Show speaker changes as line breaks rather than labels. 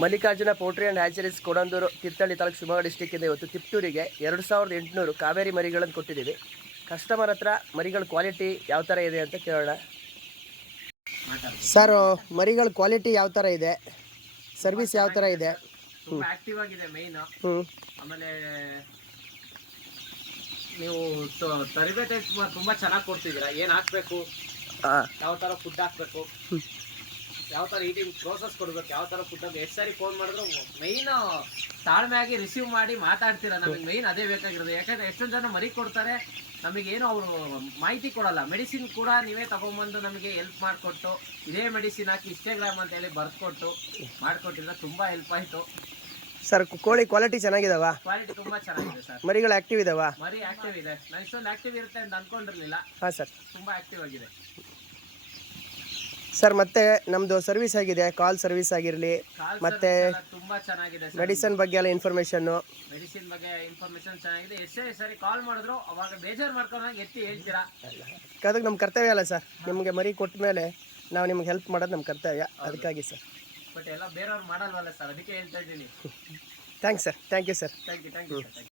Mallikarjuna poultry and hatcheries Kodandur Thirthahalli ತಾಲೂಕು ಶಿವಮೊಗ್ಗ ಡಿಸ್ಟಿಕ್ಕಿಂದ ಇವತ್ತು ತಿಪ್ಟೂರಿಗೆ 2800 ಕಾವೇರಿ ಮರಿಗಳನ್ನು ಕೊಟ್ಟಿದ್ದೀವಿ. ಕಸ್ಟಮರ್ ಹತ್ರ ಮರಿಗಳ ಕ್ವಾಲಿಟಿ ಯಾವ ಥರ ಇದೆ ಅಂತ ಕೇಳೋಣ. ಸರ್, ಮರಿಗಳ ಕ್ವಾಲಿಟಿ ಯಾವ ಥರ ಇದೆ, ಸರ್ವಿಸ್ ಯಾವ ಥರ ಇದೆ?
ತುಂಬ ಆಕ್ಟಿವ್ ಆಗಿದೆ ಮೇನ್. ಆಮೇಲೆ ನೀವು ತರಬೇತಿ ತುಂಬಾ ಚೆನ್ನಾಗಿ ಕೊಡ್ತಿದ್ದೀರಾ. ಏನು ಹಾಕ್ಬೇಕು, ಯಾವ ಥರ ಫುಡ್ ಹಾಕ್ಬೇಕು, ಯಾವ ಥರ ಈಟಿಂಗ್ ಪ್ರೋಸೆಸ್ ಕೊಡ್ಬೇಕು, ಯಾವ ಥರ ಫುಡ್ ಅಂತ ಎಷ್ಟು ಸಾರಿ ಫೋನ್ ಮಾಡಿದ್ರು ಮೈನ್ ತಾಳ್ಮೆಯಾಗಿ ರಿಸೀವ್ ಮಾಡಿ ಮಾತಾಡ್ತೀರಾ. ನಮಗೆ ಮೈನ್ ಅದೇ ಬೇಕಾಗಿರೋದು. ಯಾಕಂದರೆ ಎಷ್ಟೊಂದು ಜನ ಮರಿ ಕೊಡ್ತಾರೆ, ನಮಗೇನು ಅವರು ಮಾಹಿತಿ ಕೊಡಲ್ಲ. ಮೆಡಿಸಿನ್ ಕೂಡ ನೀವೇ ತಗೊಂಬಂದು ನಮಗೆ ಹೆಲ್ಪ್ ಮಾಡಿಕೊಟ್ಟು ಇದೇ ಮೆಡಿಸಿನ್ ಹಾಕಿ ಇಷ್ಟೇ ಗ್ರಾಮ್ ಅಂತ ಹೇಳಿ ಬರ್ಕೊಟ್ಟು ಮಾಡಿಕೊಟ್ಟಿದ್ರೆ ತುಂಬ ಹೆಲ್ಪ್ ಆಯಿತು.
ಸರ್, ಕೋಳಿ ಕ್ವಾಲಿಟಿ ಚೆನ್ನಾಗಿದಾವ?
ಕ್ವಾಲಿಟಿ ತುಂಬ ಚೆನ್ನಾಗಿದೆ ಸರ್.
ಮರಿಗಳು ಆಕ್ಟಿವ್ ಇದಾವ?
ಮರಿ ಆಕ್ಟಿವ್ ಇದೆ. ನಾನು ಇಷ್ಟೊಂದು ಆಕ್ಟಿವ್ ಇರುತ್ತೆ ಅಂತ ಅನ್ಕೊಂಡಿರ್ಲಿಲ್ಲ.
ಹಾಂ ಸರ್,
ತುಂಬ ಆಕ್ಟಿವ್ ಆಗಿದೆ
ಸರ್. ಮತ್ತೆ ನಮ್ಮದು ಸರ್ವಿಸ್ ಆಗಿದೆ, ಕಾಲ್ ಸರ್ವಿಸ್ ಆಗಿರಲಿ, ಮತ್ತೆ
ತುಂಬಾ ಚೆನ್ನಾಗಿದೆ.
ಮೆಡಿಸಿನ್ ಬಗ್ಗೆ ಎಲ್ಲ ಇನ್ಫಾರ್ಮೇಷನ್ನು,
ಮೆಡಿಸಿನ್ ಬಗ್ಗೆ ಇನ್ಫಾರ್ಮೇಷನ್ ಚೆನ್ನಾಗಿದೆ. ಎಷ್ಟೇ ಸರಿ ಕಾಲ್ ಮಾಡಿದ್ರು ಅವಾಗ ಬೇಜಾರು ಮಾಡ್ಕೊಂಡಾಗ ಎತ್ತಿ ಹೇಳ್ತೀರಾ.
ಅದಕ್ಕೆ ನಮ್ಮ ಕರ್ತವ್ಯ ಅಲ್ಲ ಸರ್. ನಿಮಗೆ ಮರಿ ಕೊಟ್ಟ ಮೇಲೆ ನಾವು ನಿಮ್ಗೆ ಹೆಲ್ಪ್ ಮಾಡೋದು ನಮ್ಮ ಕರ್ತವ್ಯ. ಅದಕ್ಕಾಗಿ ಸರ್.
ಬಟ್ ಎಲ್ಲ ಬೇರೆಯವ್ರು ಮಾಡಲ್ವಲ್ಲ ಸರ್, ಅದಕ್ಕೆ ಹೇಳ್ತಾ ಇದ್ದೀನಿ.
Thanks sir. Thank you sir.
Thank you sir.